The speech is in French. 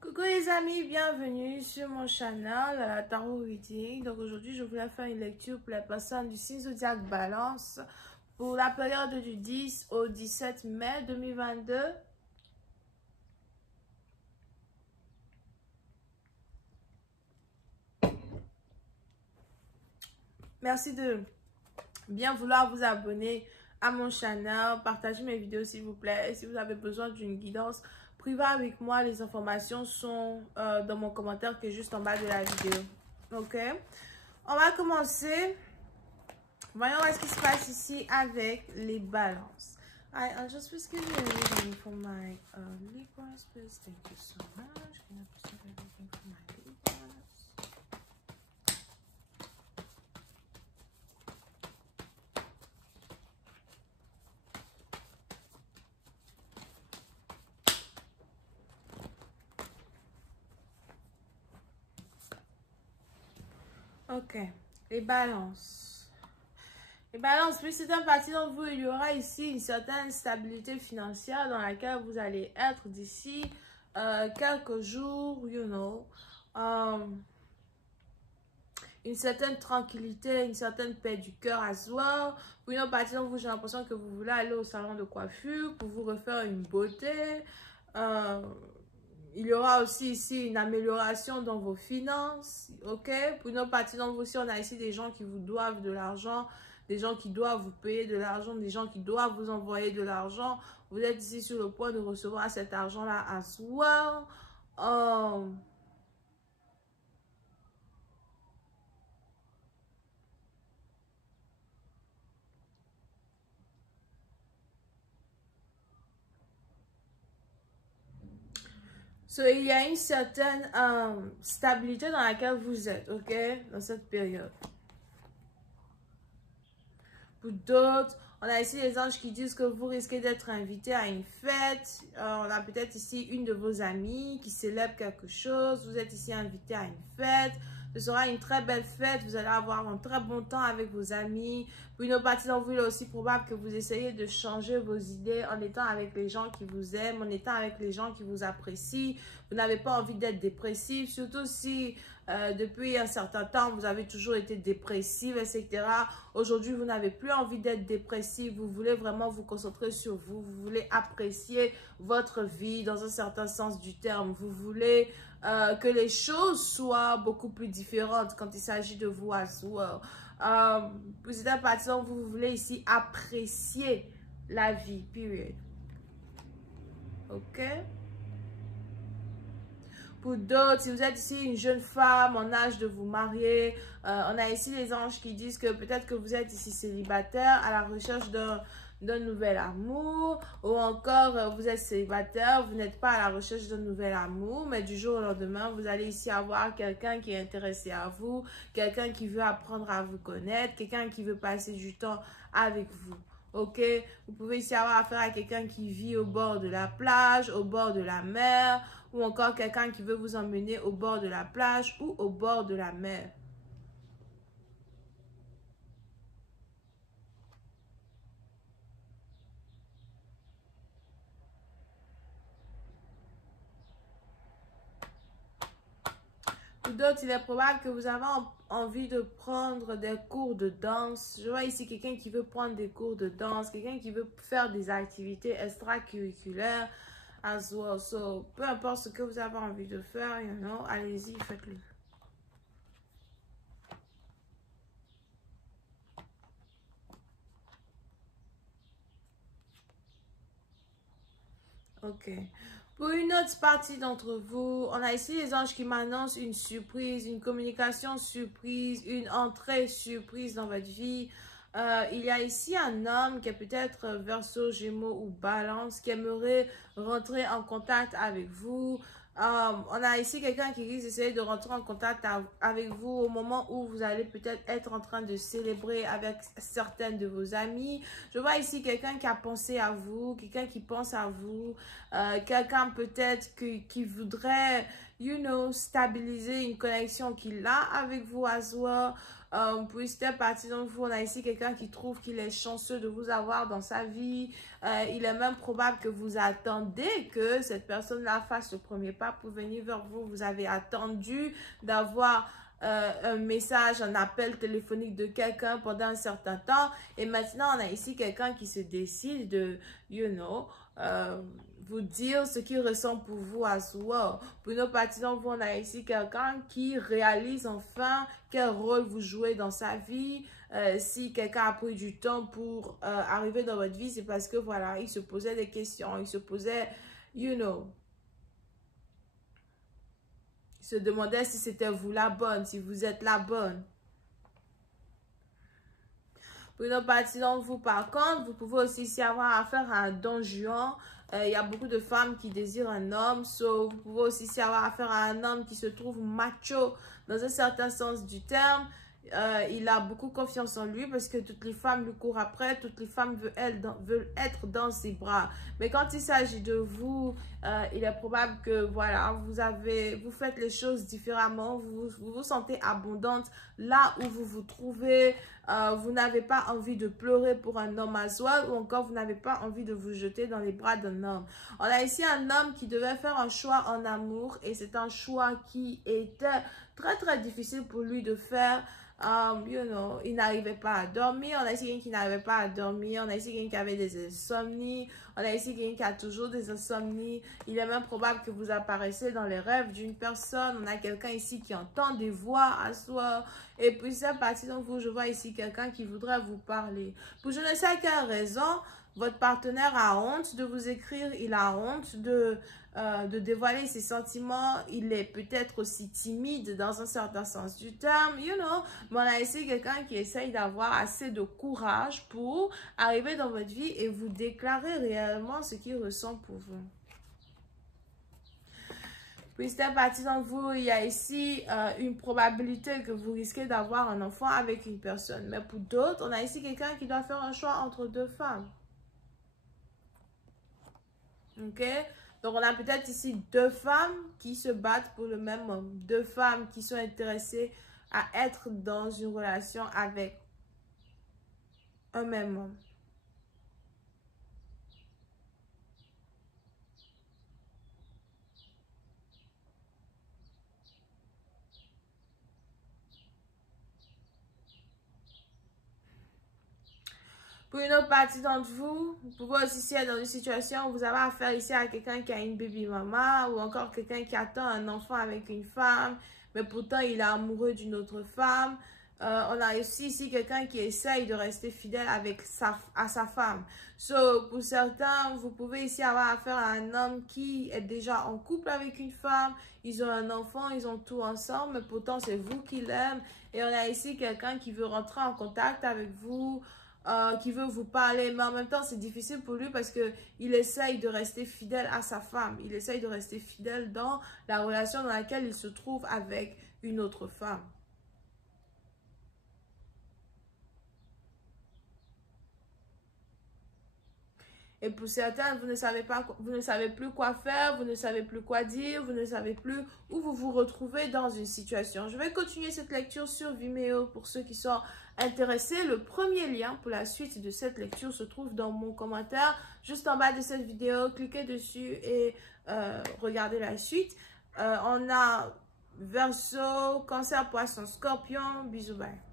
Coucou les amis, bienvenue sur mon channel Tarot Reading. Donc aujourd'hui je voulais faire une lecture pour les personnes du signe zodiaque Balance pour la période du 10 au 17 mai 2022. Merci de bien vouloir vous abonner à mon channel, partagez mes vidéos s'il vous plaît. Et si vous avez besoin d'une guidance privée avec moi, les informations sont dans mon commentaire qui est juste en bas de la vidéo. Ok, on va commencer. Voyons ce qui se passe ici avec les balances. I'll just give you a reading for my Libras, please. Thank you so much. Can I present everything for my Libras? Ok, les balances. Les balances, plus c'est un parti d'entre vous, il y aura ici une certaine stabilité financière dans laquelle vous allez être d'ici quelques jours, une certaine tranquillité, une certaine paix du cœur à soi. Pour une autre partie d'entre vous, j'ai l'impression que vous voulez aller au salon de coiffure pour vous refaire une beauté. Il y aura aussi ici une amélioration dans vos finances, ok? Pour une autre partie d'entre vous, si on a ici des gens qui vous doivent de l'argent, des gens qui doivent vous payer de l'argent, des gens qui doivent vous envoyer de l'argent, vous êtes ici sur le point de recevoir cet argent-là as well. So, il y a une certaine stabilité dans laquelle vous êtes, ok? Dans cette période. Pour d'autres, on a ici les anges qui disent que vous risquez d'être invité à une fête. On a peut-être ici une de vos amies qui célèbre quelque chose. Vous êtes ici invité à une fête. Ce sera une très belle fête. Vous allez avoir un très bon temps avec vos amis. Pour une autre partie d'entre vous, il est aussi probable que vous essayez de changer vos idées en étant avec les gens qui vous aiment, en étant avec les gens qui vous apprécient. Vous n'avez pas envie d'être dépressif, surtout si depuis un certain temps, vous avez toujours été dépressive, etc. Aujourd'hui, vous n'avez plus envie d'être dépressif. Vous voulez vraiment vous concentrer sur vous. Vous voulez apprécier votre vie dans un certain sens du terme. Vous voulez que les choses soient beaucoup plus différentes quand il s'agit de vous as well. Vous êtes un partisan, vous voulez ici apprécier la vie, period. Ok? Pour d'autres, si vous êtes ici une jeune femme en âge de vous marier, on a ici les anges qui disent que peut-être que vous êtes ici célibataire à la recherche d'un nouvel amour, ou encore vous êtes célibataire, vous n'êtes pas à la recherche d'un nouvel amour, mais du jour au lendemain, vous allez ici avoir quelqu'un qui est intéressé à vous, quelqu'un qui veut apprendre à vous connaître, quelqu'un qui veut passer du temps avec vous. Ok, vous pouvez ici avoir affaire à quelqu'un qui vit au bord de la plage, au bord de la mer, ou encore quelqu'un qui veut vous emmener au bord de la plage ou au bord de la mer. Pour d'autres, il est probable que vous avez envie de prendre des cours de danse. Je vois ici quelqu'un qui veut prendre des cours de danse, quelqu'un qui veut faire des activités extracurriculaires as well. So, peu importe ce que vous avez envie de faire, allez-y, faites-le. Ok. Pour une autre partie d'entre vous, on a ici les anges qui m'annoncent une surprise, une communication surprise, une entrée surprise dans votre vie. Il y a ici un homme qui est peut-être Verseau, Gémeaux ou Balance qui aimerait rentrer en contact avec vous. On a ici quelqu'un qui risque d'essayer de rentrer en contact avec vous au moment où vous allez peut-être être en train de célébrer avec certaines de vos amies. Je vois ici quelqu'un qui a pensé à vous, quelqu'un qui pense à vous, quelqu'un peut-être qui voudrait, stabiliser une connexion qu'il a avec vous as well. Pour cette partie d'entre vous, on a ici quelqu'un qui trouve qu'il est chanceux de vous avoir dans sa vie. Il est même probable que vous attendez que cette personne-là fasse le premier pas pour venir vers vous. Vous avez attendu d'avoir un message, un appel téléphonique de quelqu'un pendant un certain temps. Et maintenant, on a ici quelqu'un qui se décide de, vous dire ce qu'il ressent pour vous à soi. Pour nos partisans, on a ici quelqu'un qui réalise enfin quel rôle vous jouez dans sa vie. Si quelqu'un a pris du temps pour arriver dans votre vie, c'est parce que voilà, il se posait des questions, il se posait, il se demandait si c'était vous la bonne, si vous êtes la bonne. Pour une autre partie d'entre vous, par contre, vous pouvez aussi ici avoir affaire à un don Juan. Il y a beaucoup de femmes qui désirent un homme. So, vous pouvez aussi ici avoir affaire à un homme qui se trouve macho dans un certain sens du terme. Il a beaucoup confiance en lui parce que toutes les femmes lui courent après, toutes les femmes veulent être dans ses bras. Mais quand il s'agit de vous, il est probable que voilà, vous faites les choses différemment, vous vous sentez abondante là où vous vous trouvez, vous n'avez pas envie de pleurer pour un homme à soi ou encore vous n'avez pas envie de vous jeter dans les bras d'un homme. On a ici un homme qui devait faire un choix en amour et c'est un choix qui était très difficile pour lui de faire. Il n'arrivait pas à dormir. On a ici quelqu'un qui n'arrivait pas à dormir. On a ici quelqu'un qui avait des insomnies. On a ici quelqu'un qui a toujours des insomnies. Il est même probable que vous apparaissiez dans les rêves d'une personne. On a quelqu'un ici qui entend des voix à soi. Et puis, c'est parti donc vous, je vois ici quelqu'un qui voudrait vous parler. Pour je ne sais quelle raison, votre partenaire a honte de vous écrire. Il a honte de dévoiler ses sentiments. Il est peut-être aussi timide dans un certain sens du terme, mais on a ici quelqu'un qui essaye d'avoir assez de courage pour arriver dans votre vie et vous déclarer réellement ce qu'il ressent pour vous. Puis c'est parti d'entre vous, il y a ici une probabilité que vous risquez d'avoir un enfant avec une personne. Mais pour d'autres, on a ici quelqu'un qui doit faire un choix entre deux femmes. Ok? Donc, on a peut-être ici deux femmes qui se battent pour le même homme. Deux femmes qui sont intéressées à être dans une relation avec un même homme. Pour une autre partie d'entre vous, vous pouvez aussi être dans une situation où vous avez affaire ici à quelqu'un qui a une baby mama ou encore quelqu'un qui attend un enfant avec une femme, mais pourtant il est amoureux d'une autre femme. On a aussi ici quelqu'un qui essaye de rester fidèle à sa femme. So, pour certains, vous pouvez ici avoir affaire à un homme qui est déjà en couple avec une femme. Ils ont un enfant, ils ont tout ensemble, mais pourtant c'est vous qui l'aimez. Et on a ici quelqu'un qui veut rentrer en contact avec vous, qui veut vous parler, mais en même temps c'est difficile pour lui parce que il essaye de rester fidèle à sa femme, il essaye de rester fidèle dans la relation dans laquelle il se trouve avec une autre femme. Et pour certains, vous ne savez plus quoi faire, vous ne savez plus quoi dire, vous ne savez plus où vous vous retrouvez dans une situation. Je vais continuer cette lecture sur Vimeo pour ceux qui sont intéressés. Le premier lien pour la suite de cette lecture se trouve dans mon commentaire, juste en bas de cette vidéo. Cliquez dessus et regardez la suite. On a Verseau, Cancer, Poisson, Scorpion. Bisous, bye.